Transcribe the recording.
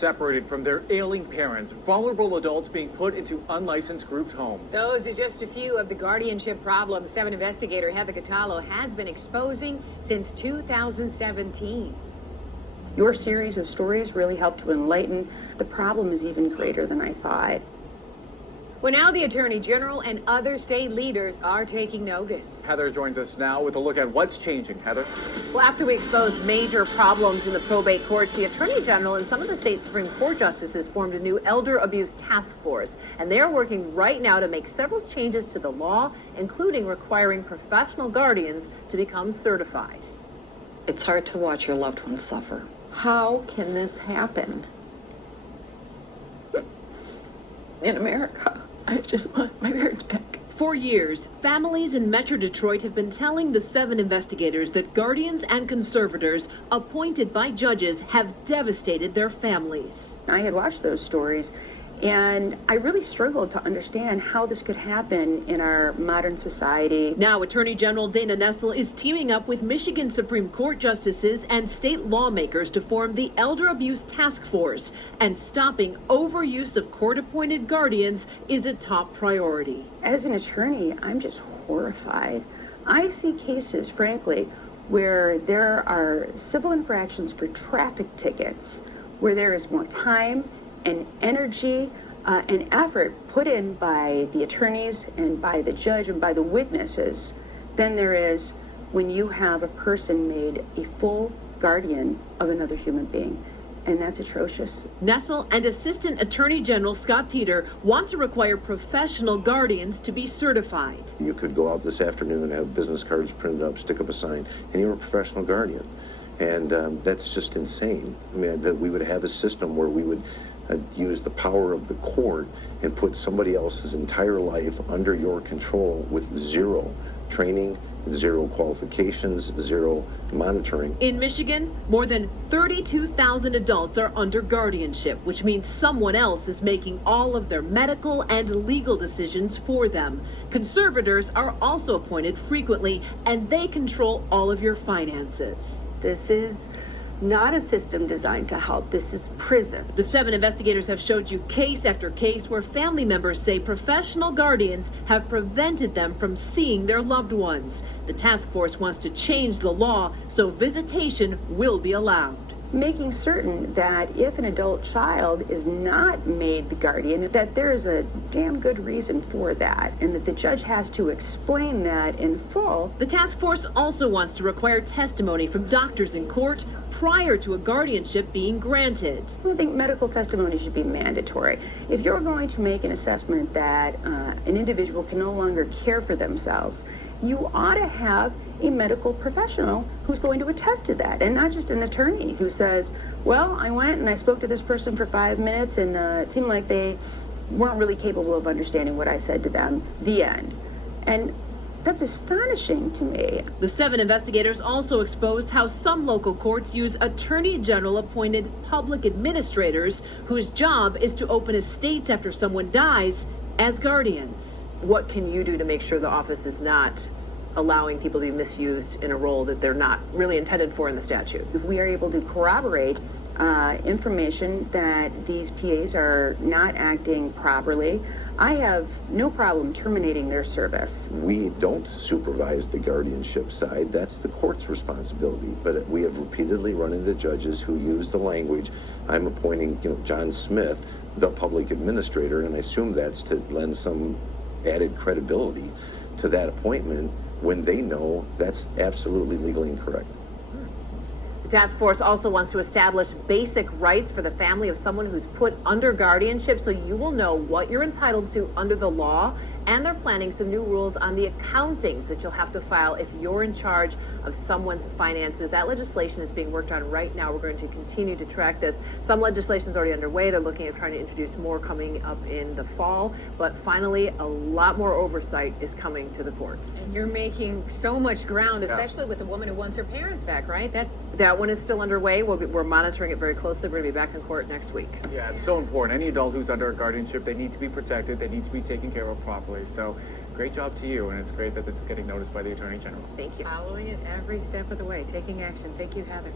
separated from their ailing parents, vulnerable adults being put into unlicensed group homes. Those are just a few of the guardianship problems 7 investigator Heather Catallo has been exposing since 2017. Your series of stories really helped to enlighten. The problem is even greater than I thought. Well, now the Attorney General and other state leaders are taking notice. Heather joins us now with a look at what's changing. Heather? Well, after we exposed major problems in the probate courts, the Attorney General and some of the state Supreme Court justices formed a new elder abuse task force. And they're working right now to make several changes to the law, including requiring professional guardians to become certified. It's hard to watch your loved ones suffer. How can this happen in America? I just want my parents back. For years, families in Metro Detroit have been telling the 7 investigators that guardians and conservators appointed by judges have devastated their families. I had watched those stories, and I really struggled to understand how this could happen in our modern society. Now, Attorney General Dana Nessel is teaming up with Michigan Supreme Court justices and state lawmakers to form the Elder Abuse Task Force, and stopping overuse of court-appointed guardians is a top priority. As an attorney, I'm just horrified. I see cases, frankly, where there are civil infractions for traffic tickets, where there is more time and energy and effort put in by the attorneys and by the judge and by the witnesses than there is when you have a person made a full guardian of another human being. And that's atrocious. Nessel and Assistant Attorney General Scott Teter want to require professional guardians to be certified. You could go out this afternoon and have business cards printed up, stick up a sign, and you're a professional guardian. And that's just insane. I mean, that we would have a system where we would use the power of the court and put somebody else's entire life under your control with zero training, zero qualifications, zero monitoring. In Michigan, more than 32,000 adults are under guardianship, which means someone else is making all of their medical and legal decisions for them. Conservators are also appointed frequently, and they control all of your finances. This is not a system designed to help. This is prison. The 7 investigators have showed you case after case where family members say professional guardians have prevented them from seeing their loved ones. The task force wants to change the law so visitation will be allowed. Making certain that if an adult child is not made the guardian, that there is a damn good reason for that, and that the judge has to explain that in full. The task force also wants to require testimony from doctors in court prior to a guardianship being granted. I think medical testimony should be mandatory. If you're going to make an assessment that an individual can no longer care for themselves, you ought to have a medical professional who's going to attest to that, and not just an attorney who says, well, I went and I spoke to this person for 5 minutes and it seemed like they weren't really capable of understanding what I said to them. The end. And that's astonishing to me. The 7 investigators also exposed how some local courts use Attorney General appointed public administrators whose job is to open estates after someone dies as guardians. What can you do to make sure the office is not allowing people to be misused in a role that they're not really intended for in the statute? If we are able to corroborate information that these PAs are not acting properly, I have no problem terminating their service. We don't supervise the guardianship side. That's the court's responsibility. But we have repeatedly run into judges who use the language, I'm appointing, John Smith, the public administrator, and I assume that's to lend some added credibility to that appointment when they know that's absolutely legally incorrect. The task force also wants to establish basic rights for the family of someone who's put under guardianship, so you will know what you're entitled to under the law. And they're planning some new rules on the accountings that you'll have to file if you're in charge of someone's finances. That legislation is being worked on right now. We're going to continue to track this. Some legislation is already underway. They're looking at trying to introduce more coming up in the fall. But finally, a lot more oversight is coming to the courts. And you're making so much ground, especially with the woman who wants her parents back, right? That one is still underway. We're monitoring it very closely. We're going to be back in court next week. Yeah, it's so important. Any adult who's under a guardianship, they need to be protected. They need to be taken care of properly. So great job to you, and it's great that this is getting noticed by the Attorney General. Thank you. Following it every step of the way, taking action. Thank you, Heather.